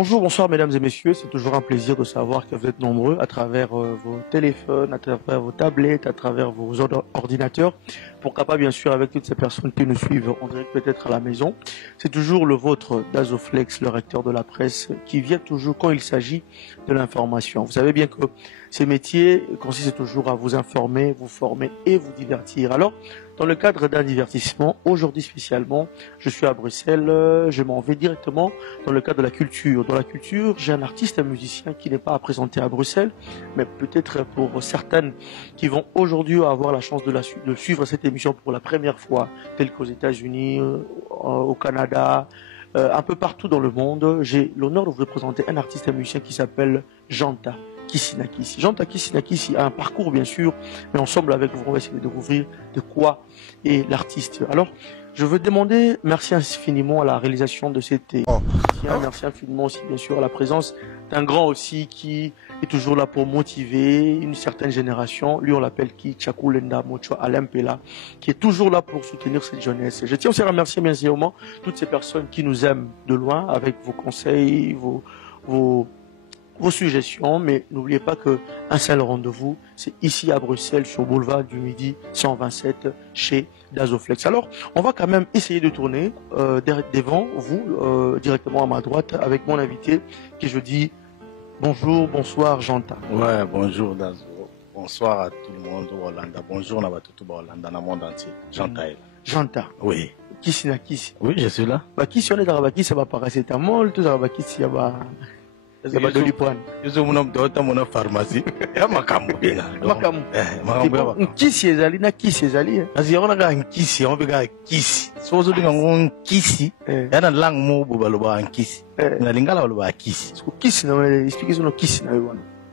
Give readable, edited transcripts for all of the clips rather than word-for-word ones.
Bonjour, bonsoir mesdames et messieurs, c'est toujours un plaisir de savoir que vous êtes nombreux à travers vos téléphones, à travers vos tablettes, à travers vos ordinateurs, pourquoi pas bien sûr avec toutes ces personnes qui nous suivent en direct peut-être à la maison. C'est toujours le vôtre, Dazoflex, le recteur de la presse, qui vient toujours quand il s'agit de l'information. Vous savez bien que ces métiers consistent toujours à vous informer, vous former et vous divertir. Alors, dans le cadre d'un divertissement, aujourd'hui spécialement, je suis à Bruxelles, je m'en vais directement dans le cadre de la culture. Dans la culture, j'ai un artiste, un musicien qui n'est pas à présenter à Bruxelles, mais peut-être pour certaines qui vont aujourd'hui avoir la chance de suivre cette émission pour la première fois, telle qu'aux États-Unis, au Canada, un peu partout dans le monde. J'ai l'honneur de vous présenter un artiste, un musicien qui s'appelle Janta Kisinakisi. Janta Kisinakisi a un parcours bien sûr, mais ensemble avec vous, on va essayer de découvrir de quoi est l'artiste. Alors, je veux demander merci infiniment à la réalisation de cette émission. Merci infiniment aussi bien sûr à la présence d'un grand aussi qui est toujours là pour motiver une certaine génération. Lui on l'appelle qui Chakulenda Mocho Alempela, qui est toujours là pour soutenir cette jeunesse. Je tiens aussi à remercier bien évidemment toutes ces personnes qui nous aiment de loin avec vos conseils, vos suggestions, mais n'oubliez pas que un seul rendez-vous, c'est ici à Bruxelles, sur Boulevard du Midi 127, chez Dazoflex. Alors, on va quand même essayer de tourner devant vous, directement à ma droite, avec mon invité, qui je dis bonjour, bonsoir, Janta. Ouais, bonjour Dazo. Bonsoir à tout le monde au Hollanda. Bonjour Nabatutu au Hollanda, dans le monde entier. Janta. Janta. Oui. Kisi na kisi. Oui, je suis là. Bah, kisi on est dans la kisi, ça va paracétamol, tout ça va kisi, ça va. Je suis un homme de pharmacie. Il y a Makambo. Makambo. Kisi ezali na kisi ezali. Parce qu'on a un kisi, on veut un kisi. Si vous avez un kisi, il y a une langue mot pour un kisi. Il y a une langue pour un kisi. Kisi, non, expliquez-nous le kisi.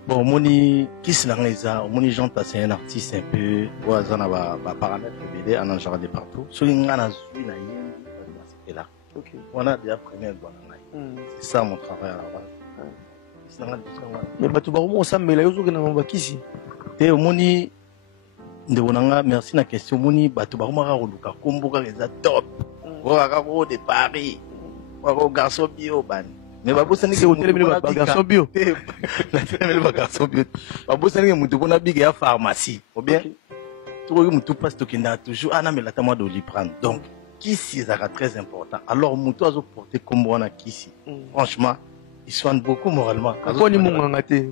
Bon, moni kisi na ngeza, moni Janta c'est un artiste un peu, ou azan a paramètre BD, en genre de partout. Sur une grande azui na yendi, c'est là. On a déjà premier doigt. C'est ça mon travail à la base. Mais bato barumo osambela yozoke na mabakisi te omoni ndebonanga merci na question moni bato barumaka koluka komboka eza top okaka ko de Paris wako garçon bio bani mais babosani ke hotel ba garçon bio la tele ba garçon bio babosani ke mutu kona big ya pharmacie ou bien tout que mutu passe to kenda toujours ana mais la tama de prendre donc kisi ezaka très important alors mutu azo porter kombo na kisi franchement ils soignent beaucoup moralement.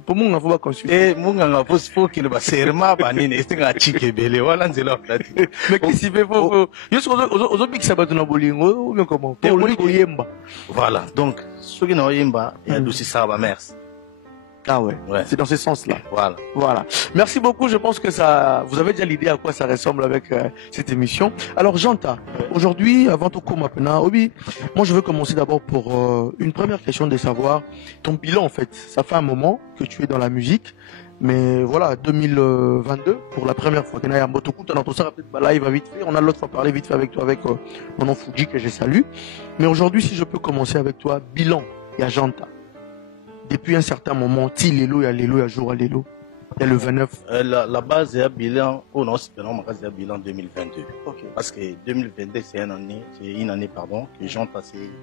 Pour moi, faut pas consulter. Munganga faut qu'il va serment banine. C'est un chic belé. Voilà, c'est là. Mais qui s'y fait faut. Juste aux autres qui s'abattent dans bolingo ou bien comment? Pour lui qui yemba. Voilà. Donc ceux qui n'ont yemba, il y a aussi ça va merci. Ah ouais. C'est dans ce sens-là. Voilà. Voilà. Merci beaucoup. Je pense que ça, vous avez déjà l'idée à quoi ça ressemble avec cette émission. Alors, Janta, aujourd'hui, avant tout comme maintenant, Obi, moi je veux commencer d'abord pour une première question de savoir ton bilan en fait. Ça fait un moment que tu es dans la musique, mais voilà, 2022 pour la première fois. Live vite fait. On a l'autre fois parlé vite fait avec toi avec mon nom Fuji que je salue. Mais aujourd'hui, si je peux commencer avec toi, bilan, il y a Janta. Depuis un certain moment, il y a jour à l'élo. Il y a le 29. La base est un bilan, oh non, c'est un bilan 2022. Okay. Parce que 2022, c'est une année, pardon, que Jean a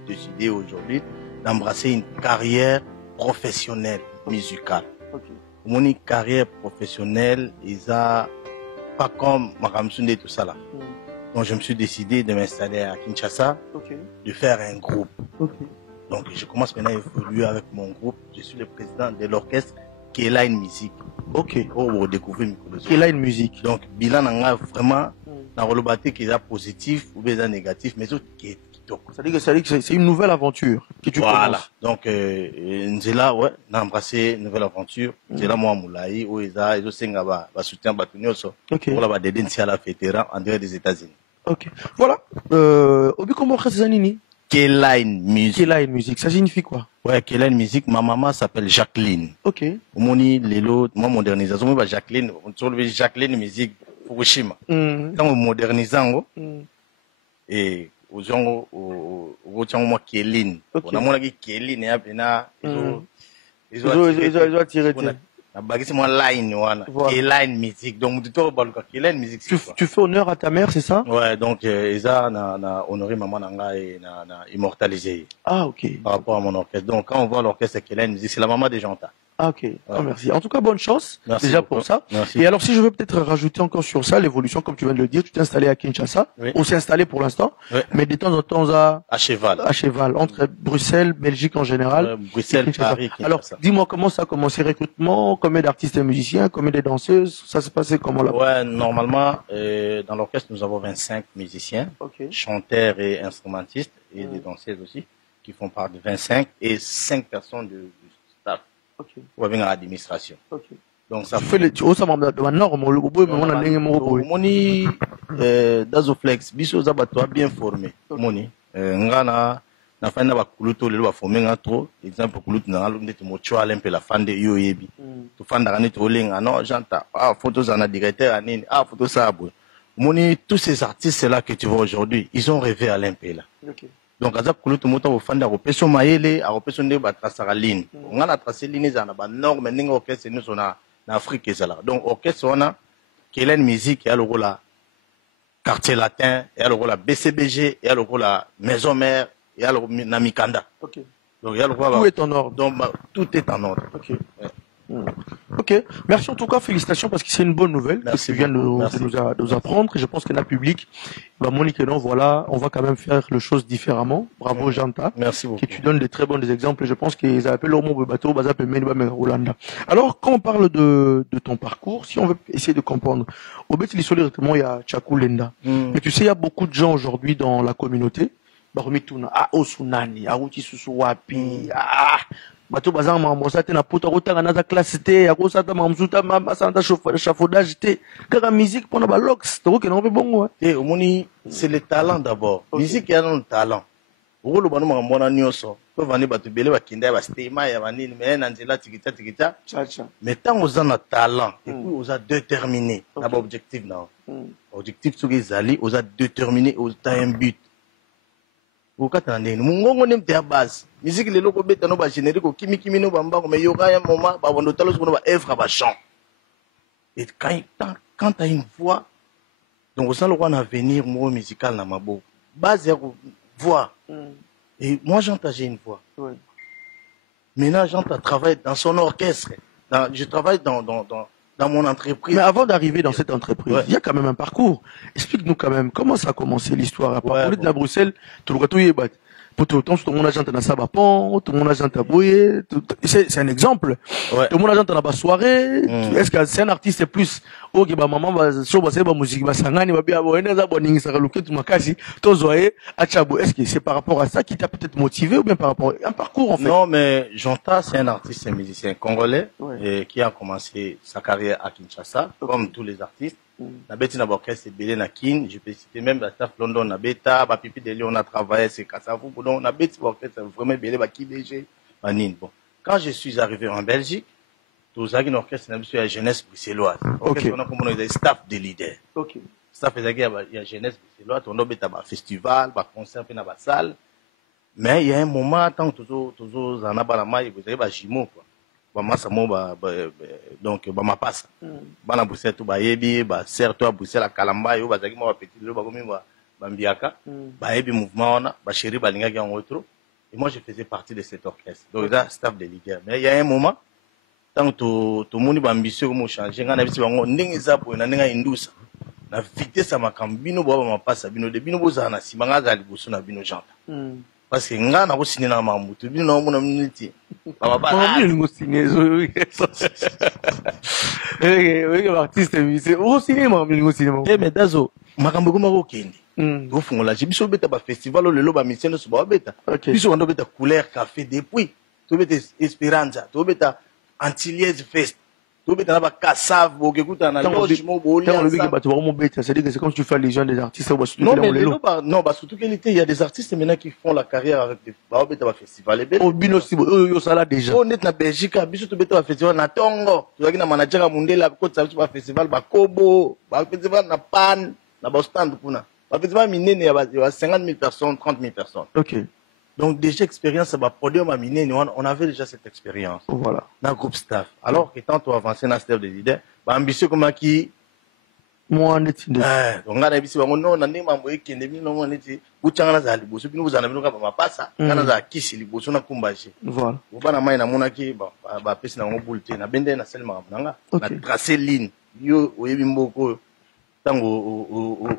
décidé aujourd'hui d'embrasser une carrière professionnelle musicale. Okay. Mon carrière professionnelle, ils a pas comme Makamsunde et tout ça là. Donc je me suis décidé de m'installer à Kinshasa, de faire un groupe. Donc je commence maintenant à évoluer avec mon groupe. Je suis le président de l'orchestre Keline Music. Ok. Oh, vous découvrez Keline Music. Donc bilan n'a vraiment dans le bâti qui est positif ou bien négatif, mais autres qui est c'est-à-dire que c'est une nouvelle aventure que tu commences. Donc Nzela ouais, n'a embrassé une nouvelle aventure. Nzela moi Moulaï où ils ont senga ba soutien batunyoso. Pour la d'aider à la vétéran en dehors des États-Unis. Ok. Voilà. Obi comment c'est Nini? Keline Music. Keline Music, ça signifie quoi? Ouais, Keline Music, ma maman s'appelle Jacqueline. Ok. Moni, Lelo, moi modernisation, moi Jacqueline, on trouve Jacqueline Music, Fukushima. Quand on modernise, et aux gens, aux gens, moi, Keline. On a mon ami Keline, et après, ils ont attiré. La c'est moi line voilà. Line musique donc du tout line musique. Tu fais honneur à ta mère, c'est ça? Ouais, donc Isa na honoré maman nanga et na immortalisé. Ah ok. Par rapport à mon orchestre. Donc quand on voit l'orchestre line musique, c'est la maman des Janta. Ah ok. Ouais. Oh, merci. En tout cas, bonne chance déjà beaucoup. pour ça. Merci. Et alors si je veux peut-être rajouter encore sur ça l'évolution, comme tu viens de le dire, tu t'es installé à Kinshasa, on s'est installé pour l'instant, mais de temps en temps à cheval entre Bruxelles, Belgique en général. Bruxelles, Paris, Kinshasa. Alors dis-moi comment ça a commencé, recrutement, combien d'artistes et musiciens, combien de danseuses, ça s'est passé comment là? Ouais, normalement dans l'orchestre nous avons 25 musiciens, chanteurs et instrumentistes et des danseuses aussi qui font part de 25 et 5 personnes du staff. Ou avec l'administration. Donc ça fait les choses de norme le bobo mais on a n'engagé mon bobo. Moni Dazoflex biso za bato bien formé. Moni ngana na fanda ba kuluto le ba formé ngato exemple kuluto na ngalo ndete mo chwala mpe la fande yo yebi. To fanda ngani to lenga non j'entends photos en directeur anine photos ça bo. Moni tous ces artistes là que tu vois aujourd'hui, ils ont rêvé à l'impé là. Donc aza kuluto moto ofanda ko peso mayele a peso ndé ba tracera ligne. On a tracé ligne za na ba norme ndinga orchestre nous on a en Afrique et ça là. Donc orchestre on a Kelen musique et alors la quartier latin et alors la BCBG et alors la maison mère et alors Namikanda. Donc tout est en ordre. Donc tout est en ordre. Ok, merci en tout cas, félicitations parce que c'est une bonne nouvelle que tu viens de nous apprendre. Et je pense que notre public va Monique non, voilà, on va quand même faire les choses différemment. Bravo Janta. Merci beaucoup. Que tu donnes des très bons exemples. Et je pense qu'ils appellent leur mot bateau, alors quand on parle de ton parcours, si on veut essayer de comprendre, au bet il directement il y a Tchakou Lenda. Mais tu sais, il y a beaucoup de gens aujourd'hui dans la communauté. Osunani, Aruti Susuwapi, bato bazanga mambosa te na poto akotanga naza classe te akosata mamsuta masanta chafaudage te kaka musique pona ba lox tokokena mpe bongo te omoni c'est le talent d'abord musique ya no talent okoloba no makambo wana nyonso po vandi bato ebele bakenda ya bastema ya banini me na nzela tikita mais ntango oza na talent et puis oza déterminé na baobjectif na objectif soki ezali oza déterminé oza un but okata ndeni mungongo ne mte ya base musique lelo ko beta no ba générique ko kimi no bamba ko me yoka ya moment ba bondo talo ko ba œuvre ba chant et quand tu as une voix donc ça le roi avenir mo musical na mabo base ya voix et moi j'entends j'ai une voix maintenant j'entends travailler dans son orchestre je travaille dans mon entreprise. Mais avant d'arriver dans cette entreprise, il y a quand même un parcours. Explique-nous quand même comment ça a commencé l'histoire. À partir de la Bruxelles, tout le monde tout mon agent dans Sabapon, tout mon agent à Boye, c'est un exemple. Tout mon agent dans la soirée. Est-ce que c'est un artiste plus ok ba maman va so ba seba musique ba sangani ba bia boye neza boningi saka luketu makasi to zoye achabo. Est-ce que c'est par rapport à ça qui t'a peut-être motivé ou bien par rapport à un parcours en fait? Non, mais Jonta c'est un artiste, un musicien congolais qui a commencé sa carrière à Kinshasa comme tous les artistes. Na beti na orchestre belé na Kin, je peux citer même la staff London na beta, ba Pipi de Lyon on a travaillé c'est Kassavou, donc na beti orchestre vraiment belé ba KDG, banine. Bon, quand je suis arrivé en Belgique, tous les orchestres na la jeunesse bruxelloise. On a comme on staff de leader. Staff il y a jeunesse bruxelloise, on a beta ba festival, ba concert na ba salle. Mais il y a un moment tant toujours en abalama, vous avez ba jimo quoi. Bamasa mo donc bama passa bana Bruxelles to bayebi ba serto a Bruxelles kalamba yo bazaki mo petit lo bakomi ba bambiaka bayebi mouvement ona ba chéri balinga ki en retro et moi je faisais partie de cet orchestre donc là staff de leader mais il y a un moment tant to moni ba ambition ko mo changer ngana bisi bango ndenge za po na ndenge indusa na vitesse makambino bo bama passa bino de bino boza na simanga za liboso na bino janta parce que nga na ko signer na mamutu bino na mona minute baba ngo signer artiste musicien o signer ngo signer mais dazo makambo ko mako kendi to fungola biso beta ba festival o lelo ba musicien so ba beta biso ndo beta couleur café depuis to beta Esperanza to beta Antilles Fest to beta na ba Kassav bo ke kuta na logement bo c'est-à-dire que c'est comme si tu fais les gens des artistes non mais non bah surtout qu'il il y a des artistes maintenant qui font la carrière avec des ba festival au bino si yo sala déjà on est na Belgique biso to beta ba festival na Tongo to yaki na manager mundela ko tsa ba festival ba Kobo ba festival na Pan na ba stand kuna ba festival minene ya 50 000 personnes 30 000 personnes OK Donc déjà expérience, bah produit ma miné, on avait déjà cette expérience. Voilà. Dans le groupe staff. Alors que tant tu avances dans le staff des idées, bah ambitieux comme qui moi on est donc on a ambitieux bah non on a des membres qui ne viennent non on est bouchanga za liboso bino vous en avez nous quand ma passa kana za kisi liboso na kumbaje. Voilà. Vous bana mai na monaki bah pesi na ngobulte na bende na selma nanga na tracer ligne yo oyebi mboko tango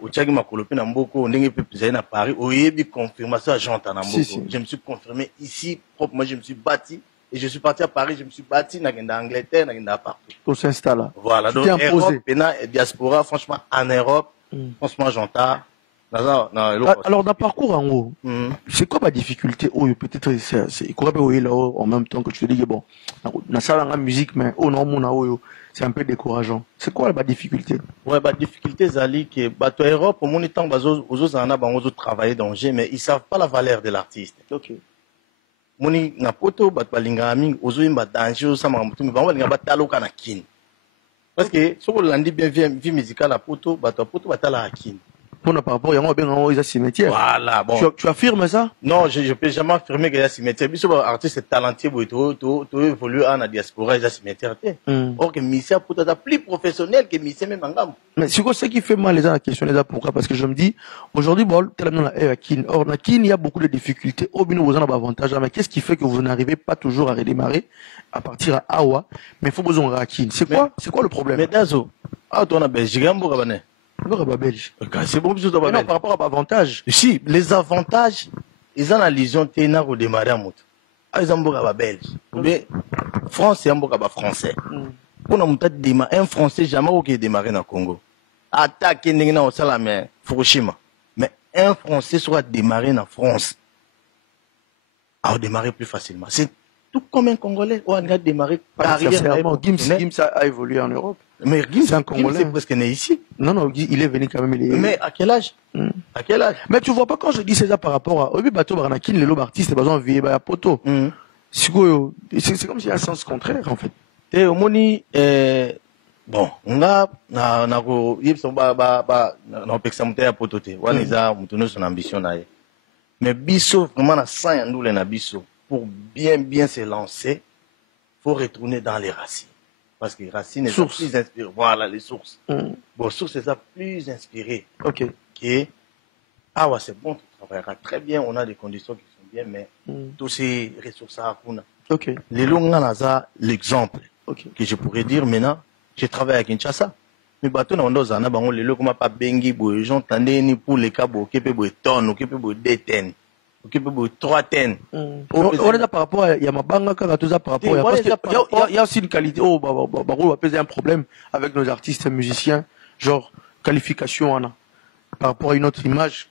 au Tchagi Makolope na mboko ndenge pe pizza na Paris oyebi confirmation agent na mboko. Je me suis confirmé ici propre, moi je me suis bâti et je suis parti à Paris, je me suis bâti dans Angleterre, dans partout. Pour s'installer. Voilà, donc Europe, diaspora, franchement en Europe, franchement j'entends. Alors dans parcours en haut, c'est quoi ma difficulté? Oh, peut-être c'est quoi là en même temps que tu te dis que bon, dans la musique mais oh non c'est un peu décourageant. C'est quoi la difficulté? Ouais, la difficulté Zali que bateau Europe au monde temps aux en a bango travailler dans G mais ils savent pas la valeur de l'artiste. OK. Moni na poto bato balinga mingi ozo imba danger ça m'a mutu bango balinga batalo kana kin. Parce que si on landi bien vie musicale à poto batala kin. Pour par rapport à un cimetière. Voilà, bon. Tu affirmes ça? Non, je ne peux jamais affirmer qu'il y a un cimetière. Si un artiste talentueux, tu évolues en diaspora, il y a un cimetière. Or que Missia peut être plus professionnel que Missia même en gamme. Mais c'est quoi ce qui fait mal les gens à questionner ça? Pourquoi? Parce que je me dis, aujourd'hui, bon, tellement la Kin. Or, na Kin, il y a beaucoup de difficultés. Au bino, vous en avez avantage. Mais qu'est-ce qui fait que vous n'arrivez pas toujours à redémarrer à partir à Awa? Mais il faut besoin de Kin. C'est quoi le problème? Mais Dazo, ah, toi, on a Belgique, on a belge. C'est bon, non, par rapport à avantage. Si, les avantages, ils ont la liaison ténor au démarrer à moto. Ah, ils ont un belge. Mais France, c'est un français. Pour nous, un français, jamais qui démarré dans le Congo. Attaque, au Salamé, Fukushima. Mais un français soit démarré en France. A démarrer plus facilement. C'est tout comme un Congolais. On a démarré carrière. Gims a évolué en Europe. Mais Gims, c'est presque né ici. Non, il est venu quand même. Mais à quel âge? À quel âge? Mais tu vois pas quand je dis ça par rapport à. Oui, bateau Baranakin, les lobes artistes, besoin de vieillir à poto. C'est comme s'il y a un sens contraire en fait. Et au moni, bon, on a son ambition. Mais Bisso, vraiment, na 100 nous les Bisso. Pour bien se lancer, faut retourner dans les racines. Parce que les racines sont plus inspirées. Voilà, les sources. Bon, sources, c'est ça plus inspirées. OK. Okay. Ah ouais, c'est bon, tu travailleras très bien, on a des conditions qui sont bien, mais tous ces ressources à Hakuna. OK. Les longs l'exemple que je pourrais dire maintenant, j'ai travaillé à Kinshasa. Mais bateau na ondo zana bango les comme pas bengi boy, gens tendez ni pour les cabos, qui peut boy tonnes, qui peut boy 2 tonnes. Qui peut boy 3 tonnes. On est là par rapport à Yamabanga quand tout ça par rapport à parce qu'il y a aussi une qualité on va peser un problème avec nos artistes et musiciens genre qualification par rapport à une autre image.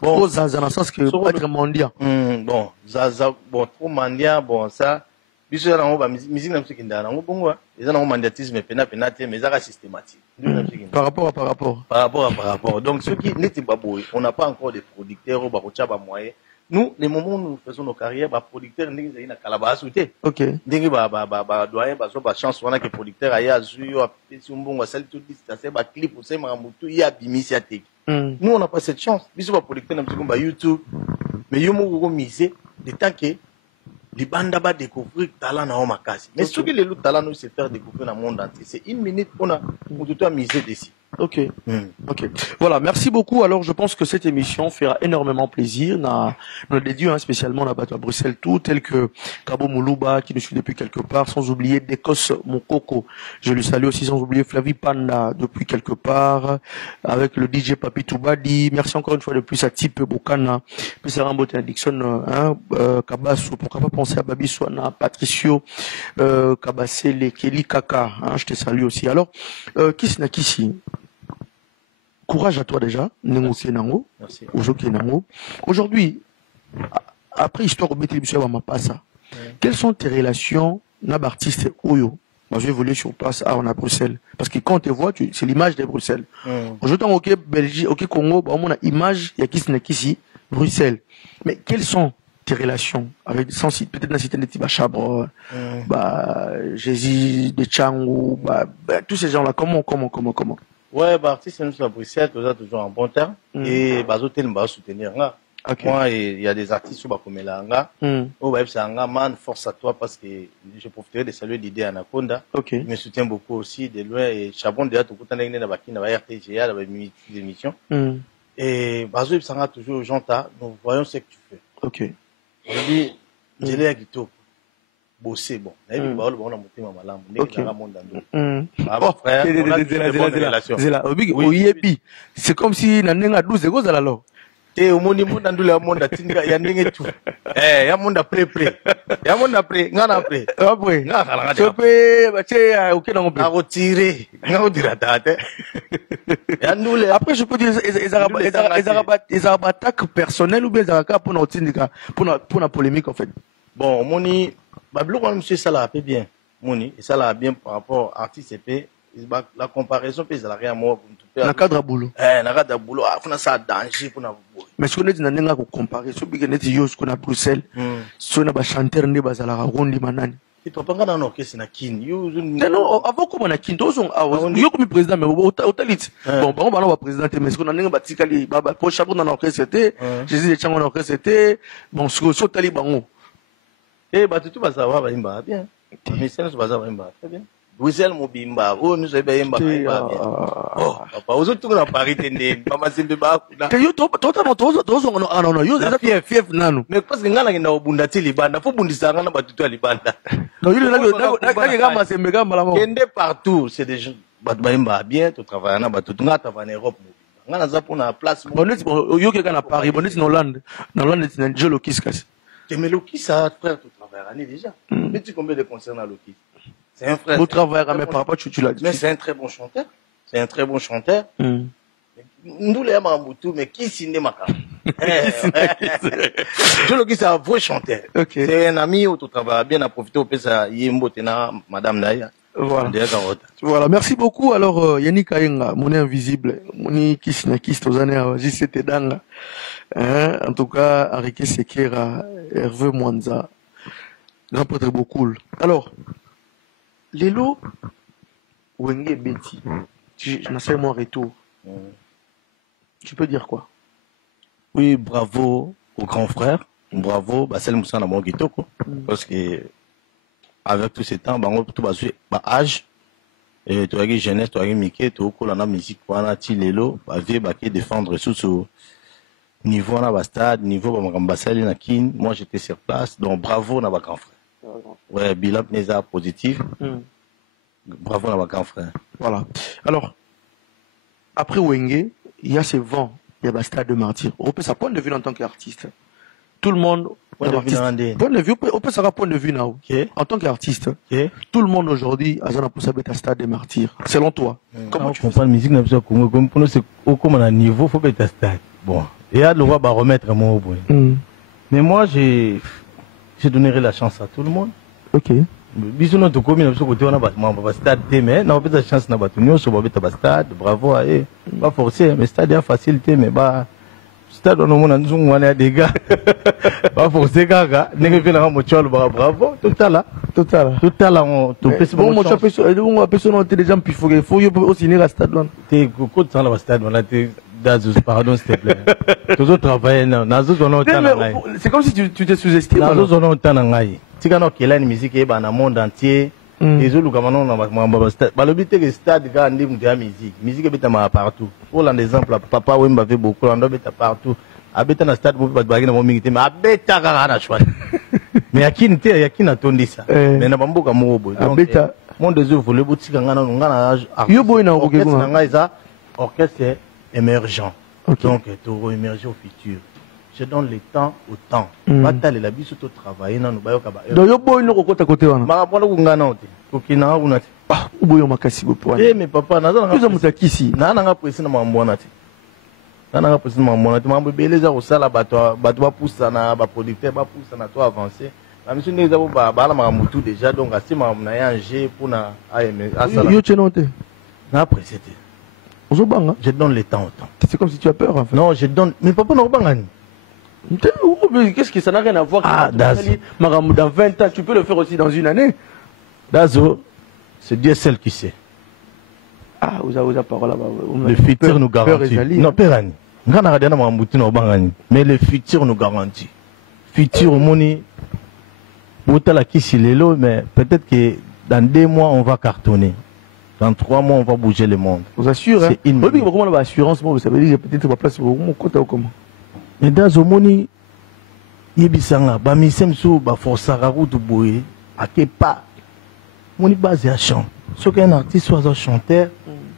Bon Zaza dans le sens que pas être mondial. Bon Zaza bon trop mondial bon ça biso na ngo ba musique na musique ndana ngo bongo ils ont un mandatisme penate mais ça systématique. Par rapport. Donc ceux qui n'étaient pas beaux, on n'a pas encore des producteurs au barocha ba moyen. Nous, les moments où nous faisons nos carrières, bah producteurs n'ont pas calabas souté. OK. Ndenge ba doyen ba so ba chance on a que producteur aya azu a petit mbongo sali tout dit c'est ba clip ou c'est mamutu ya bimisia tek. Nous on n'a pas cette chance. Biso ba producteur na musique ba YouTube. Mais yo mo go miser de tant que les bandes va découvrir talent dans ma case. Mais ce que les talents nous c'est faire découvrir dans le monde entier. C'est une minute qu'on a pour tout miser dessus. OK. OK. Voilà, merci beaucoup. Alors, je pense que cette émission fera énormément plaisir. Nous dédions spécialement la bateau à Bruxelles tout, tel que Kabo Moulouba, qui nous suit depuis quelque part, sans oublier Dekos Mokoko. Je le salue aussi, sans oublier Flavie Panda, depuis quelque part, avec le DJ Papi Toubadi. Merci encore une fois de plus à Type Bokana, puis Rambote Dixon, Kabasso, pourquoi pas penser à Babi Swana, Patricio, Kabasele, Kelly Kaka, je te salue aussi. Alors, Kissi. Courage à toi déjà, Merci. Aujourd'hui, après histoire de quelles sont tes relations d'artiste Oyo? Moi, je vais voler sur place on a Bruxelles. Parce que quand on te voit, c'est l'image de Bruxelles. Aujourd'hui, OK, Belgique, OK, Congo, on a image, il y a qui Bruxelles. Mais quelles sont tes relations avec, peut-être dans cité de Tiba Chabre, Jésus, de Tchangou, tous ces gens-là, comment? Ouais, artiste, nous sommes à Bruxelles, toujours en bon terme. Et, hôtel, soutenir, là. Okay. Moi, il y a des artistes qui sont là. Man, force à toi parce que je profiterai de saluer l'idée Anaconda. Okay. Il me soutient beaucoup aussi de loin. Et Chabon, déjà, tout le temps, il y a RTGA, des émissions. Et Bazo, il s'en toujours Janta. Donc, voyons ce que tu fais. Ok. Je dis, je l'ai à Guito. Bosser, bon. Ok. C'est comme si Nanenga 12 égaux alors. Te omoni monde ndule ya monde tinga ya ndenge tu ya monde après ya monde après ngana après ngala chope bache ok na ngombe a retirer ngao dira tate ya ndule après je peux dire ils ont attaque personnelle ou bien ils ont pour notre syndicat pour la polémique en fait. Bon moni bablo quand monsieur ça l'a fait bien moni et ça l'a bien par rapport artiste EP la comparaison peut ça rien moi na cadre boulot na cadre boulot afuna ça danger pour na mais ce qu'on dit nanenga ko comparer so big net yo ce qu'on a Bruxelles so na ba chanteur ne bazala rondi manani et to panga na orchestre na kin yo non avant comme na kin to son yo comme président mais otalit bon bon ba président mais ce qu'on nanenga batikali ba pour chapeau na orchestre c'était Jésus de chango na orchestre c'était bon so tali bango et ba tout ba ça va imba bien mais ça se baza imba très bien Bruxelles mobimba nous avons bien oh papa aux autres na Paris tende mama simbe ba que yo to non yo ça fief nanu mais parce que ngala ngina obunda ti libanda fo bundisa ngana batutu ya libanda non yo na kama sembe kama la kende partout c'est des gens baimba bien to travailler na batutu ngata va en Europe ngana za pour na place yo ke kana Paris bonnet na Hollande na Jolo Kiskas mais Loki ça frère tu travailles déjà mais tu combien de concerts na Loki. C'est un frère. Vous travaillez à mes parents, tu l'as dit. Mais c'est un très bon chanteur. C'est un très bon chanteur. Nous les Mamoutou, mais qui signe ma carte? Je le dis, c'est un vrai chanteur. C'est un ami où tu travailles bien à profiter au PSA Yimbo Tena, Madame Naya. Voilà. Voilà. Merci beaucoup. Alors, Yannick Ayenga, mon invisible, mon kisnakiste aux années, JCT Danga. En tout cas, Arike Sekera, Hervé Mwanza. Grand prêtre beaucoup. Alors, Lelo, Wenge Betty, je n'en sais mon retour. Tu peux dire quoi? Oui, bravo au grand frère. Bravo, Bassel Moussa na Mongito, parce que avec tous ces temps, tout basé, âge, et tu as eu jeunesse, tu as eu Mickey, tu as eu la musique, tu as eu Lelo, tu as eu défendre sous ce niveau na stade, niveau Bassel na Kin. Moi j'étais sur place, donc bravo na grand frère. Ouais, bilan Neza positif. Bravo à ma grand frère. Voilà. Alors, après Wenge, il y a ce vent, il y a Bastard de Martyr. On peut sa point de vue en tant qu'artiste. Tout le monde. Point de vue, on peut savoir point de vue now. En tant qu'artiste, tout le monde aujourd'hui a un possible Bastard de Martyr. Selon toi. Comment tu comprends la musique n'a pas Congo comme pour nous c'est comme un niveau faut être stade. Bon, et à le roi va remettre mon bout. Mais moi j'ai donnerai la chance à tout le monde. Ok. Bisous notre commune, nous côté on a stade mais on a pas de chance na batu nyo so ba stade, bravo à eux. Pas forcé mais stade a facilité mais bah stade on a nzungu wana des gars. Pas forcé gaga, nenge vela nga mocholo bravo, tout à là on to pèse bon moi je peux on personne on était déjà puis faut aussi venir à stade là. T'es côté dans le stade on a pardon s'il te plaît. Toujours travailler nazo on c'est comme si tu te sous-estimes. Nazo on ngai. Tika kela ni musique eba na monde entier ezoluka mano na ba stade balobite que stade ga ndi mu ya musique beta ma partout pour l'exemple papa Wemba fait beaucoup ando beta partout abeta na stade mo ba na mo mingi te mais abeta ka na choix mais yakini te yakina tondisa mais na bamboka mo boy abeta monde ezo voler botika ngana ngana yo boy na ko na ngai za orchestre émergent donc to émerger au futur. Je donne le temps au temps. Batale la biso to travailler na no bayoka ba. Donc yo boy no kokota côté wana. Ba bona ku ngana ote. Kokina una te. Ah, uboyo makasi bopo. Mais papa naza nga. Tuza mutakisi. Na nga presi na mambo na te. Na nga presi na mambo na te. Mambo beleza ko sala bato ba poussa na ba producteur ba poussa na to avancer. La mission neza bo ba la mamutu déjà donc asima na yanje pour na AM asala. Yo chenote. Na presi te. Ozobanga. Je donne le temps au temps. C'est comme si tu as peur en fait. Non, je donne mais papa no bangani. Qu'est-ce que ça n'a rien à voir avec dans 20 ans, tu peux le faire aussi dans une année. Dazo, c'est Dieu seul qui sait. Ah, vous avez la parole là-bas. Le futur nous garantit. Non, Pérani. Mais le futur nous garantit. Futur, moni, mais peut-être que dans 2 mois, on va cartonner. Dans 3 mois, on va bouger le monde. Vous assure, hein? C'est oui, comment l'assurance, ça veut dire que peut-être va place mon côté ou comment? Mais dans ce moni, yebisanga, ba misemso, ba forçara route boye, pas. Moni base à chant. Ce qu'un artiste soit un chanteur,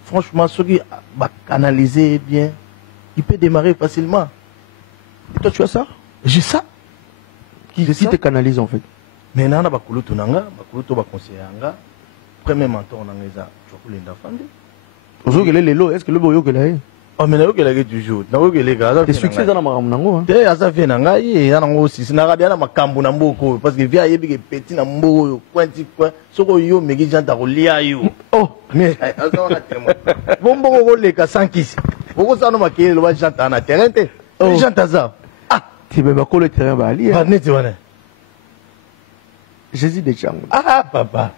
franchement, ce qui va canaliser bien, il peut démarrer facilement. Et toi, tu as ça? J'ai ça. Qui te canalise en fait? Maintenant, on va couler nanga, va conseiller anga. Premier mentor on a les tu vas couler d'affander. Aujourd'hui, les lots, est-ce que le boyo que là? Oh mais là, il toujours. Là, il est des succès dans la maramnango. T'es à ça fait nanga, il y a un aussi. C'est n'a rien à ma cambo n'amboko parce que via yebi petit n'ambo pointi quoi. Soko yo megi janta rolia yo. Oh mais on a témoin. Bon les cas sans qui. Pourquoi ça nous maquille le janta na terrain te? Janta ça. Ah, tu veux pas le terrain va aller. Pas net voilà. Jésus de Tchang. Ah papa.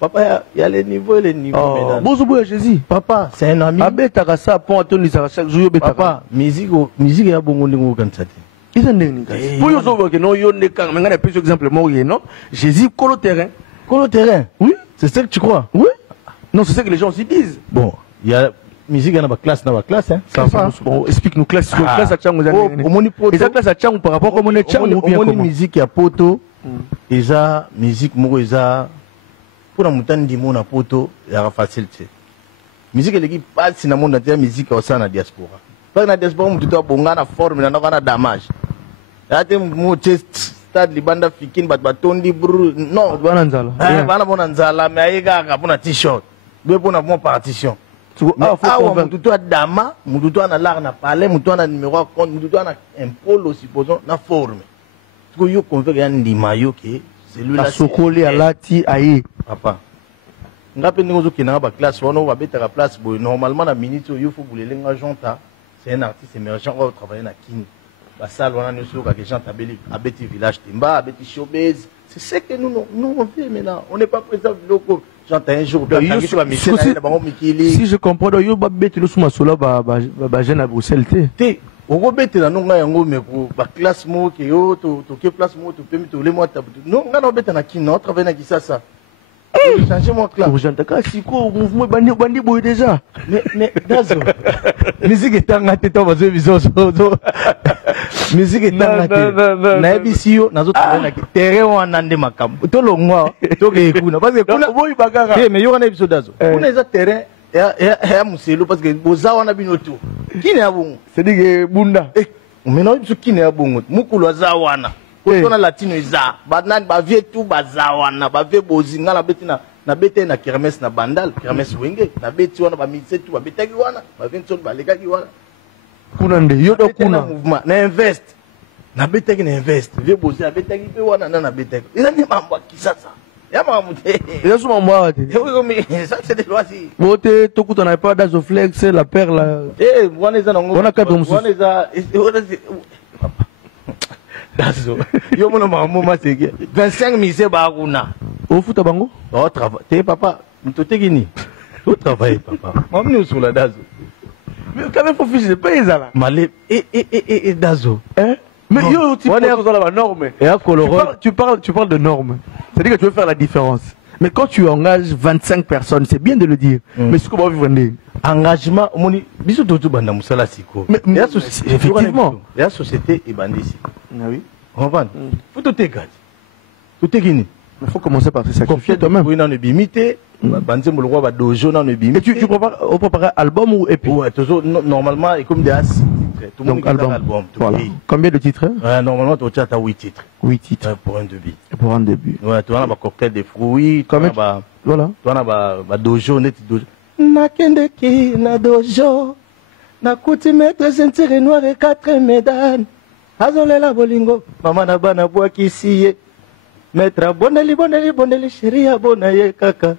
Papa, il y a les niveaux et les niveaux. Oh, bonjour Jésus. Papa, c'est un ami. Abe takasa pont Anthony ça chaque jour betaka. Papa, musique ya bongo ndingo kansati. Ils ont ndingo kasi. Pour yo so que non yo ne kan mais ngana plus exemple moi non. Jésus colo terrain. Colo terrain. Oui, c'est ça que tu crois? Oui. Non, c'est ça que les gens s'y disent. Bon, il y a musique dans ma classe hein. Ça va. Bon, explique-nous classe à Tchang au moni poto. Et ça classe à Tchang par rapport comme on est Tchang ou bien comment? Musique ya poto. Et ça musique mo eza pour la montagne du monde à poto, il y a facilité. Musique elle qui passe si na monde entier musique au sein de la diaspora. Pas na diaspora tu dois bonga na forme na na damage. Là tu mo stade libanda fikin batondi bru non bana nzala. Bana bona nzala mais ayega ka pona t-shirt. Be pona bon partition. Ah faut convaincre tu dama, mutu to na l'art na palais, mutu na numéro compte, mutu na impôt supposons na forme. Tu yo convaincre ndi mayo que celui-là sokolé à lati aïe. Papa. Ngape n'ozo qui n'a pas classe, on va mettre à la place. Normalement, la minute où il faut bouler l'engagement, c'est un artiste émergent qui va travailler dans King. La salle, on a nous sur les gens à Betty Village Timba, à Betty Showbiz. C'est ce que nous on fait maintenant. On n'est pas présent locaux. J'entends un jour. Si je comprends, il y a Betty Lusumasola, jeune à Bruxelles. On va mettre dans nos mains, mais pour la classe mot qui est haute, tu place mot, tu peux mettre les mots. Non, on va mettre dans King, on travaille dans qui ça. Changer mon classe. Si quoi, mouvement bandi boy déjà. Mais Dazo. Musique est en tête, on va se viser. Musique est en tête. Na ebisio na zo travailler na terrain on ande makam. To longwa, to ke kuna parce que kuna boy bagara. Mais yo na ebiso Dazo. Kuna za terrain ya muselo parce que boza wana binoto. Kine ya bongo. C'est dit que bunda. Mais non ebiso kine ya bongo. Mukulu za wana. Kotona latino iza banani ba vie tout bazawana ba vie bozinga na beti na bete na kermesse na bandal kermesse wenge na beti wana ba mitse tout ba betaki wana ba ventson ba lekaki wana kuna nde yo do kuna mouvement na invest na betaki na invest vie bozi na betaki pe wana na betaki eza ni mambo kisasa ya mambo te eza so mambo ate ça c'est des lois si bote to kutana pas d'Azoflex la perle wana eza na wana kadro mususu wana eza Dazo. Yo mon maman m'a dit 25 000 baruna. Au foot à bango? Oh travail. T'es papa. Tu t'es gagné. Tu travailles papa. Maman nous sur la Dazo. Mais quand même faut ficher pas les là. Malé et Dazo. Hein? Mais yo tu parles dans la norme. Et à tu parles de normes. C'est-à-dire que tu veux faire la différence. Mais quand tu engages 25 personnes, c'est bien de le dire. Mais ce qu'on va vivre engagement, moni biso tout banda musala siko. Mais effectivement, la société est bandée ici. Ah oui. On va. Faut tout égaler. Tout est gagné. Il faut commencer par se sacrifier toi-même. Oui, on est bimité. Bandé le roi va dojo, on est bimité. Et tu prépares album ou EP? Ouais, toujours normalement et comme des as. Tout le monde album. Voilà. Combien de titres? Normalement tu as 8 titres. 8 titres. Pour un début. Pour un début. Ouais, tu as un cocktail de fruits. Combien? Voilà. Tu as dojo, net dojo. Nakendeki na dojo. Nakuti maître ceinture noire et 4 médailles. Azolela bolingo, mama na bana bwaki siye. Maître boneli chéri ya bonaye kaka.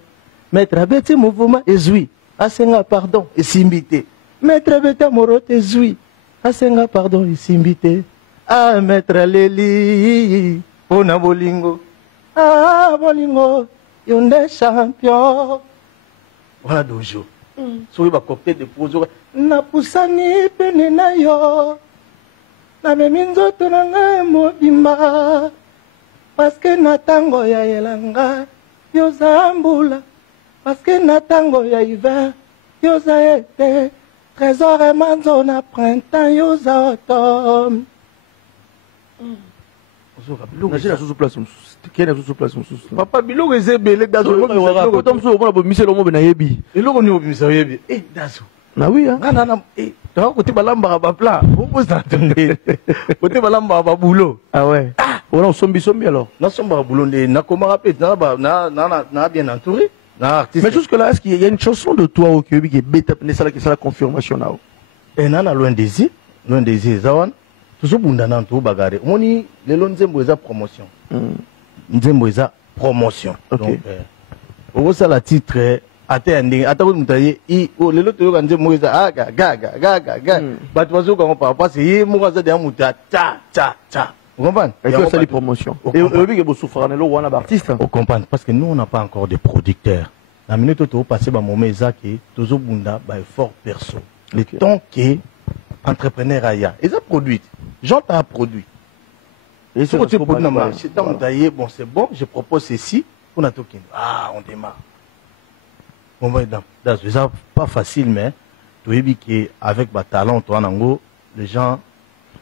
Maître beti mouvement ezui. Asenga pardon esimbité. Maître beta morote ezui. Asenga pardon esimbité. Ah maître leli ona bolingo. Ah bolingo, yonde champion. Voilà dojo. soki ba cocktail de prozo na pusani pene na yo na memi nzoto na ngai mobimba parce que na tango ya elanga yoza mbula parce que na tango ya hiver yoza été trésor emanzo na printemps yoza automne. Papa biloko eza ebele dazo miselo mo benayebi eloko ni obimisa oyebi dazo na oui ngana na donc côté balamba ba plat vous ça attendez côté balamba ba boulot ah ouais on a sombi alors na somba boulot na comment rapide na bien entouré na artiste. Mais jusque là est-ce qu'il y a une chanson de toi au Québec qui est bête mais ça la confirmation là et nana loin des zawan toujours bundana to bagare moni lelo nzembo eza promotion nzembo eza promotion donc au ça la titre atende atako mutaye i o lelo to yoka nzembo eza gaga batu bazoka ngo papa c'est ye mo za de muta ta vous comprenez et ça les promotions et obi ke bo souffrir na lo wana ba artiste on comprend parce que nous on n'a pas encore de producteurs la minute to passer ba moment ezaki tozo bunda ba effort perso le temps que entrepreneur aya eza produit Jean t'a produit. Et ce que tu produis dans ma bon c'est bon, je propose ceci pour notre token. Ah, on démarre. On va dans c'est pas facile mais tu es que avec ma talent toi nango les gens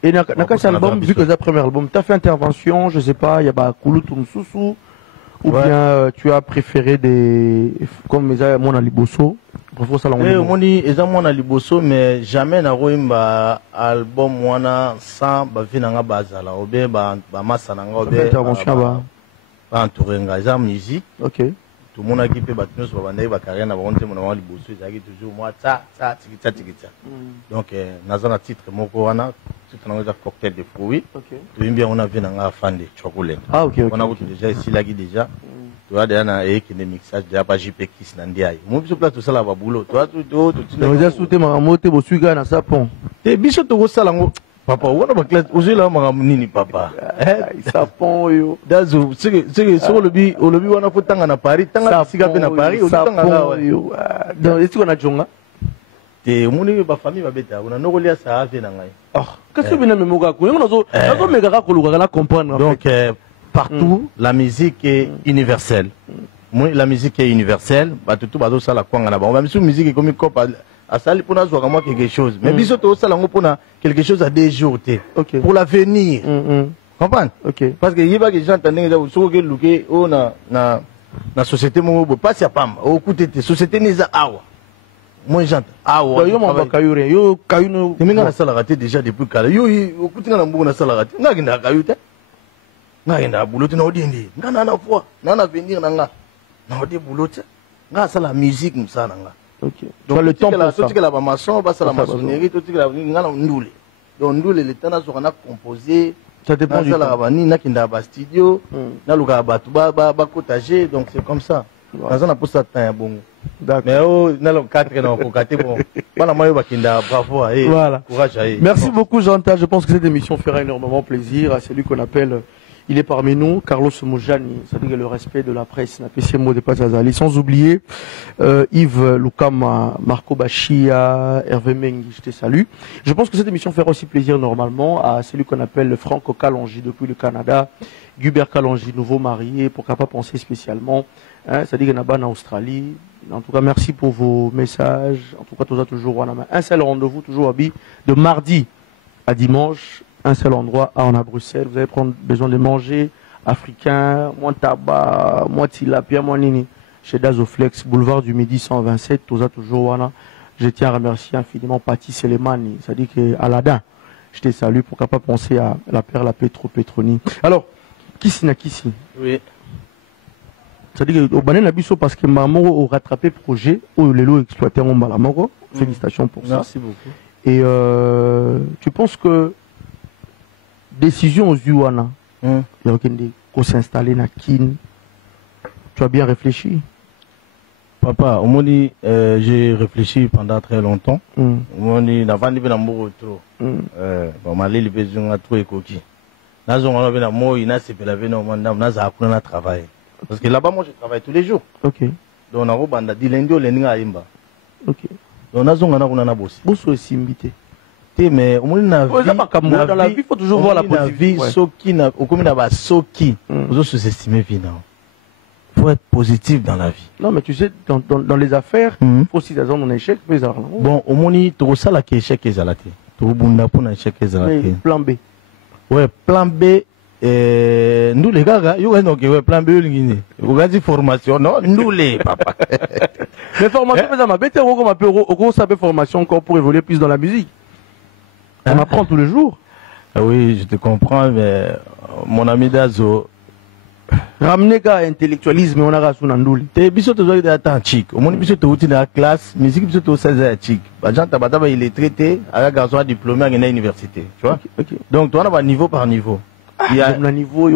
et dans quel album vu que c'est le premier album, tu as fait intervention, je sais pas, il y a ba Kulutu Msusu ou bien tu as préféré des comme mon Aliboso. Moni eza mwana liboso mais jamais na roimba album wana sans ba vinanga bazala obe ba masa nanga obe intervention ba entourenga eza musique. OK. Tout monde qui peut battre sur ba ndai ba carrière na ba onte mona liboso ezaki toujours moi ça tikita. Donc nazana titre moko wana titre na eza cocktail de fruits. OK. Tu bien on a vinanga fande chocolat. Ah OK. On a déjà ici là déjà. Tu vois déjà et qui mixage déjà pas JP Kiss na ndiaye mo biso place tout ça là ba boulot toi tout déjà souté mamote bo suiga na sapon te biso to sala ngo papa wana ba classe ozela mangam nini papa sapon yo dazo c'est sur le bi wana faut tanga na Paris tanga sika pe na Paris tanga yo dans est-ce qu'on a jonga te moni ba famille ba beta on a no kolia ça ave na ngai qu'est-ce que bina memoka ko nazo mega ka koluka la comprendre donc partout, la musique est universelle. Moi, la musique est universelle. Bah, tout bateau ça la kwanga na ba. On va sur musique comme cop à sali pour nous moi quelque chose. Mais biso to ça la pour quelque chose à déjouer. Pour l'avenir. Comprends? OK. Parce que yeba que les gens entendent que que luke o na société mo pas si pam. Au côté de société neza awa. Moi j'entends awa. Yo mamba kayure yo kayuno. Teminga na sala raté déjà depuis kala. Yo au côté na mbugo na sala raté. Ngaki kayute. Nga boulot na odindi nga na foi na venir na nga na odi boulot nga ça la musique msana nga. OK. Donc le temps pour ça tout que la maçon ba la maçonnerie tout que la nga na ndule donc ndule le temps na zo na composer ça dépend du temps bani na kinda ba studio na luka ba ba cotager donc c'est comme ça dans un pour ça temps ya bongo mais oh na le 4 na ko katé bon bana mayo ba kinda bravo et courage à merci beaucoup Jean-Ta, je pense que cette émission fera énormément plaisir à celui qu'on appelle. Il est parmi nous, Carlos Mojani, c'est-à-dire le respect de la presse, n'a pas ces mots de Pazazali, sans oublier Yves Lukama, Marco Bachia, Hervé Mengi, je te salue. Je pense que cette émission fera aussi plaisir normalement à celui qu'on appelle Franco Kalonji depuis le Canada, Gubert Kalonji, nouveau marié, pourquoi pas penser spécialement, c'est-à-dire qu'il y en a en Australie. En tout cas, merci pour vos messages. En tout cas, tout ça toujours un seul rendez-vous, toujours à Bi, de mardi à dimanche. Un seul endroit, on a Bruxelles. Vous allez prendre besoin de manger africain, moins tabac, moins tilapia, moins nini. Chez Dazoflex, boulevard du Midi 127, tout ça toujours voilà. Je tiens à remercier infiniment Patti Selemani, c'est-à-dire que Aladin. Je te salue, pourquoi pas penser à la perle à Petroni. Alors, Kissi na Kissi. Oui. C'est-à-dire au Banen Abisso parce que maman a rattrapé projet où les lots exploitaient en Malamoro. Félicitations pour ça. Merci beaucoup. Et tu penses que décision aux Yuana, il y a qu'on s'installer na Kin. Tu as bien réfléchi? Papa, au moins j'ai réfléchi pendant très longtemps. Au moins n'a pas dit trop. Bon, malé les besoins à trop écoquis. Nazon on a bien moi il n'a c'est pas la vie non madame naza apprendre à travailler. Parce que là-bas moi je travaille tous les jours. OK. Donc on a banda di lundi au lundi à Imba. Ok. Donc on a bossé. Bosso est invité. Mais au moins dans la vie, il faut toujours voir la positivité. Vous sous-estimez vie, non. Il faut être positif dans la vie. Non, mais tu sais, dans les affaires, il faut aussi dans un échec. Bon, au moins, tu as ça qui échec et zalaté. Tu as échec et zalaté. Plan B. Ouais, plan B. Nous les gars, plan B, vous avez formation, non? Nous les papa. Mais formation, on s'appelle formation encore pour évoluer plus dans la musique. On apprend tous les jours. Ah oui, je te comprends, mais mon ami Dazo. Ramener qu'à intellectualisme, on a raison dans nous. T'es biso te dois être en chic. Au moins biso te outil dans la classe, musique biso te 16 ans chic. Bah Jean Tabata il est traité avec un garçon diplômé à l'université, tu vois. Okay. Donc toi on a niveau par niveau. Il y a un niveau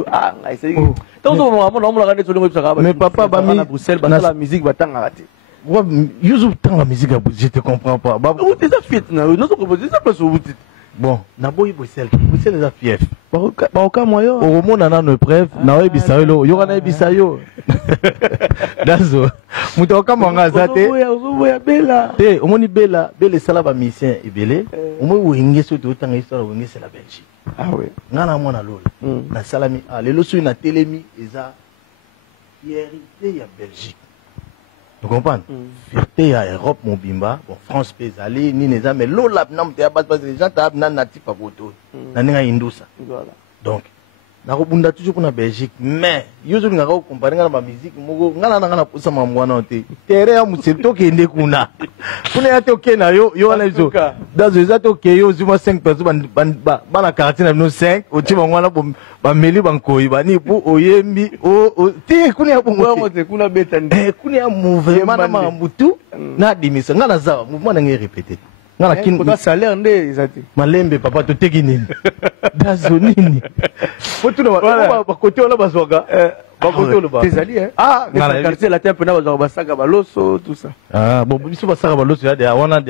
mais papa ba mi Bruxelles ba la musique ba tanga raté. Ouais, Yousou tant la musique je te comprends pas. Bah où t'es fait na nous proposé ça place où bon, na boy Bruxelles les a fief. Ba oka moyo. Au moment na no preuve, na we bisayo yo kana bisayo. Dazo. Muto oka manga zate. Ozoya bela. Te, au moni bela sala ba mission ebele. Au mo wenge so to tanga histoire wenge c'est la Belgique. Ah oui. Ngana mwana lolo. Na salami a lelo so na telemi eza fierté ya Belgique. Vous comprenez? Fierté à Europe, mon bimba. Bon, France peut aller, ni les mais l'eau là, parce que les gens sont natifs à Boto. N'a hindou ça. Donc, na robunda toujours pour la Belgique, mais yo zo ngara comparer na musique, mogo ngala na posa mamwana te. Tere ya museto ke ndekuna. Kuna ya to ke na yo na zo. Dans les ato ke yo zuma 5 personnes ba na quartier na no 5, o ti mangwana ba meli bankoi ba ni po oyembi o te kuna ya bongo te kuna betande. Kuna ya mouvement na mambutu na dimisa ngala za mouvement na ngi répéter. Ngala kin ko salaire nde ezati. Malembe papa to teki nini. Dazo nini. Faut tout ba côté on a basoga. Ba côté on ba. Tezali hein. Ah, ngala quartier la tempe na basoga basaka baloso tout ça. Ah, bon biso basaka baloso ya de wana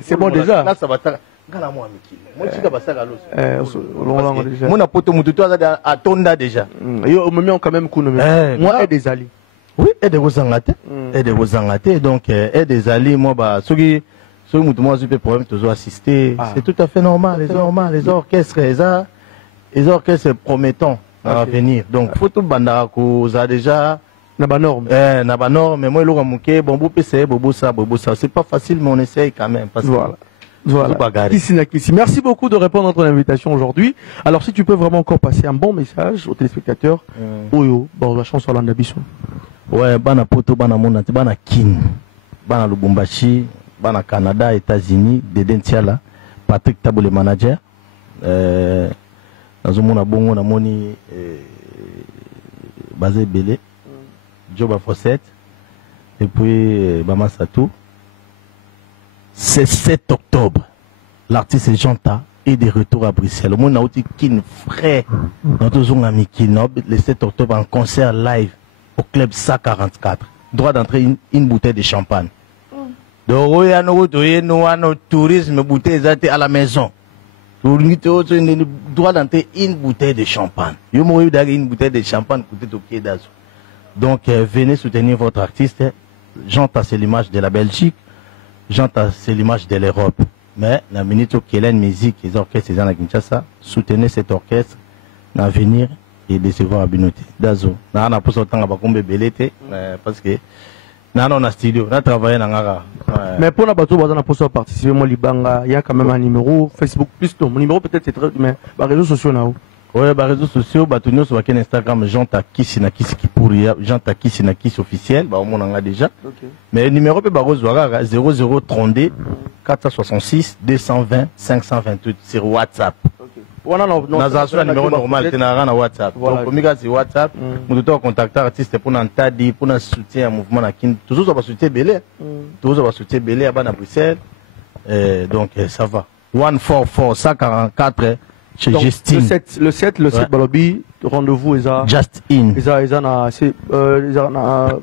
c'est bon déjà. Là ça va ta ngala mo amikile. Moi tika basaka loso. On déjà. Mon apoto mutu to za atonda déjà. Yo au moment quand même kuno. Moi et des alliés. Oui, et des Rosangate. Et des Rosangate donc et des alliés moi ba soki ce mouvement peut problème toujours assister, c'est tout à fait normal, les orchestres, les orchestres promettants à venir. Donc faut tout bandako ça déjà na norme. Na norme mais moi le ramuke bon PC bobo ça, c'est pas facile mais on essaye quand même parce voilà. Ici. Merci beaucoup de répondre à notre invitation aujourd'hui. Alors si tu peux vraiment encore passer un bon message aux téléspectateurs. Oyo, bon la chance sur l'Andabiso. Ouais, bana poto bana monate bana kin. Bana Lubumbashi. Bana Canada, États-Unis, Dedentiala, Patrick Tabo le manager. Dans un monde bon, on a moni basé Belé, Joba Fossette, et puis Bama Satou. C'est 7 octobre. L'artiste Janta est de retour à Bruxelles. Le monde a aussi kin frais. Notre ami Kinob, le 7 octobre en concert live au club SA44. Droit d'entrer une bouteille de champagne. Donc, il y a un tourisme bouteille à la maison. Pour le droit d'entrer une bouteille de champagne. Il y a une bouteille de champagne coûtée au pied d'Azou. Donc, venez soutenir votre artiste. J'entends c'est l'image de la Belgique. J'entends c'est l'image de l'Europe. Mais, la minute où il y a une musique, les orchestres, les Kinshasa, soutenez cet orchestre dans l'avenir et décevoir à Binoté. D'Azou. Nous avons pas autant de belleté parce que non, on a studio, on a travaillé dans Ngara. Mais pour la bateau, on a pas participer, moi, Libanga, il y a quand même un numéro, Facebook, plus ton numéro peut-être c'est très, mais les réseaux sociaux là-haut. Oui, les réseaux sociaux, nous sur Instagram, Jean Takis Sinakis qui pourrit, Jean Takis Sinakis officiel, on en a déjà. Mais le numéro peut barrer 0032 466 220 528 sur WhatsApp. Nazareth numéro normal, tu n'as rien à WhatsApp. Donc, pour moi, c'est WhatsApp. Nous devons contacter l'artiste pour nous aider, pour nous soutenir un mouvement à Kin. Toujours, ça va soutenir Belé. Toujours, ça va soutenir Belé à Bruxelles. Donc, ça va. 144 144 chez Justine. Le 7, Balobi, rendez-vous, Just In.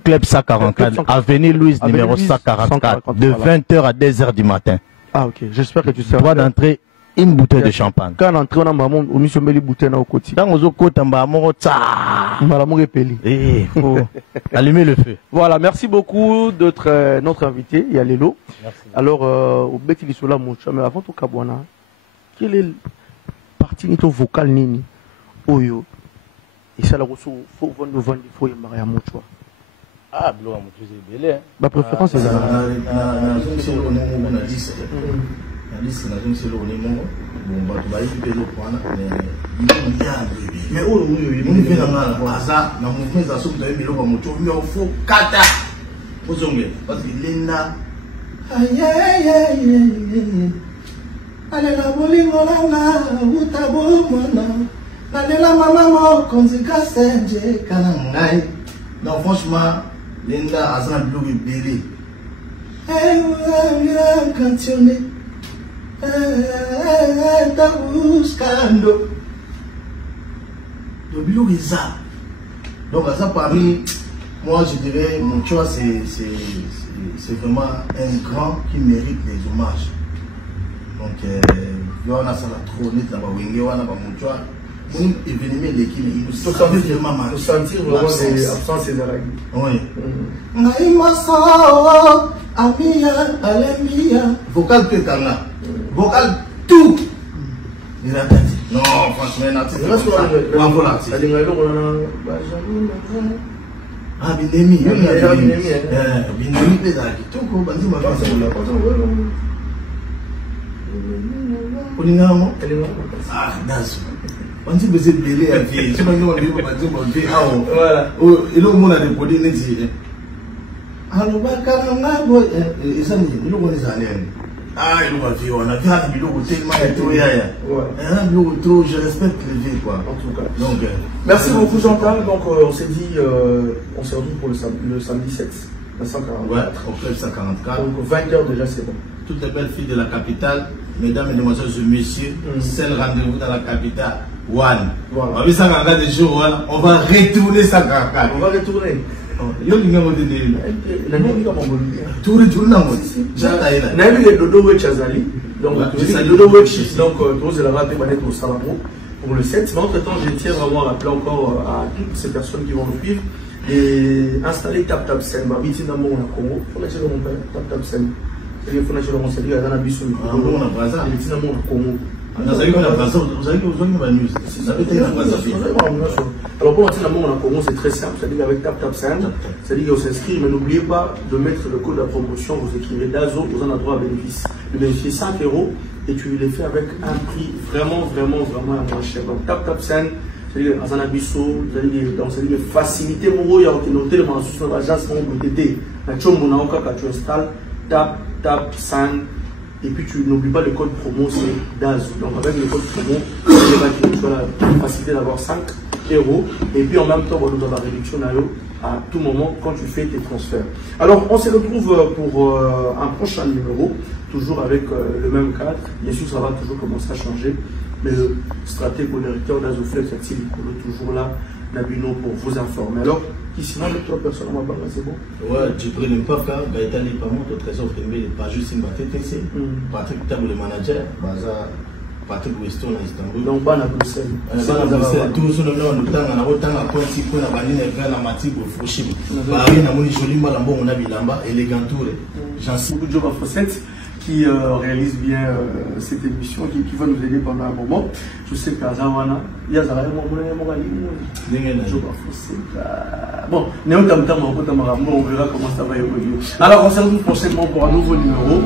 Club 144, Avenue Louise, numéro 144, de 20h à 2h du matin. Ah, ok. J'espère que tu sais. Droit d'entrée une bouteille de champagne. Quand on entre dans maman, on met une bouteille au côté. Quand on côté faut allumer le feu. Voilà, merci beaucoup d'être notre invité, Yalélo. Alors, au Beti Lisola Moucha, mais avant tout Kabwana, quelle est la partie vocale nini Oyo? Et ça, il faut vendre, il faut y marier à Moucha. Ah, Blo à Moucha, c'est belé. Ma préférence, c'est ça. Mais oh, on fait la main à ça, dans mon frère, ça souffle de l'eau à mon tour, mais il faut 4 ans. Vous avez parce que Linda. Aïe, aïe, aïe, aïe. Allez, la bolingo langa, utabo mona. Allez, la maman, konzika senje, kanangai. Donc, franchement, Linda a un bleu belé. Eh, ouais, cantionné. Tá buscando. Le bilou est ça. Donc, ça parmi moi, je dirais, mon choix, c'est vraiment un grand qui mérite les hommages. Donc, il y a ça la trop net, là-bas, il y a mon choix. Pour événement l'équipe, il nous sentir vraiment mal. Pour sentir vraiment les absences et les règles. Oui. Vocal que Kanga. Vocal tout. Non, franchement, un artiste. Ah, Bindemi. Bindemi, pédale. Tout le monde m'a fait ah, that's on dit que c'est belé à vie. Tu m'as dit qu'on dit voilà. Et là, on a des produits nets. Alors, et ça, il nous connaît ça. Ah, il nous a vu, on a vu un bilot tellement trop, je respecte les vies, quoi. En tout cas. Donc, merci beaucoup, Jean-Carl. Donc, on s'est dit, on se retrouve pour le samedi 7, à 144. Ouais, au club 144. Donc, 20h déjà, c'est bon. Toutes les belles filles de la capitale, mesdames et demoiselles et messieurs, c'est le rendez-vous dans la capitale. One. Voilà. On va 144 des jours, voilà. On va retourner 144. On va retourner. Yo linga mo de la nani ka mambo tour na mo jata ina na bi le dodo we chazali donc dodo we donc tous la rate manet au salon pour le 7 mais entre temps je tiens vraiment à rappeler encore à toutes ces personnes qui vont nous suivre et installer tap scène ma biti na mo na Congo faut la chérie mon père tap scène c'est faut la chérie mon chérie à na biso on a pas ça biti na mo na Congo vous avez que vous avez ma news ça peut être alors pour entrer dans le monde en Congo c'est très simple, c'est-à-dire avec tap scène, c'est-à-dire qu'on s'inscrit mais n'oubliez pas de mettre le code de promotion, vous écrivez DAZO, vous en avez droit à bénéfice. Le bénéfice 5 € et tu les fais avec un prix vraiment moins cher. Donc tap scène, c'est-à-dire dans un abisso, c'est-à-dire faciliter mon rôle, il y a noté le mensonge sur l'agence mon BTT, la chose mon encore quand tu installes tap scène. Et puis tu n'oublies pas le code promo, c'est DAZO. Donc avec le code promo, tu as la facilité d'avoir 5 €. Et puis en même temps, on nous donne la réduction à tout moment quand tu fais tes transferts. Alors on se retrouve pour un prochain numéro, toujours avec le même cadre. Bien sûr, ça va toujours commencer à changer. Mais le stratège ou directeur d'Azoflex, il est toujours là, Nabino, pour vous informer. Alors, ici, avec 3 personnes, on va parler, c'est bon? Ouais, tu prenais pas car Gaëtan n'est pas mon trésor privé, pas juste une bataille TC. Patrick Table, le manager, Patrick Weston à Istanbul. Donc, ban à Bruxelles. Tout ce nom, nous t'en avons tant à penser pour la banine et faire la matière pour Fushim. Barine à mon joli malambon, on a bilamba, élégant tour. J'en suis beaucoup de gens à Fossette qui réalise bien cette émission, qui va nous aider pendant un moment. Je sais qu'à Zawana, il y a Zawana, bon, on verra comment ça va évoluer. Alors, on se retrouve prochainement pour un nouveau numéro.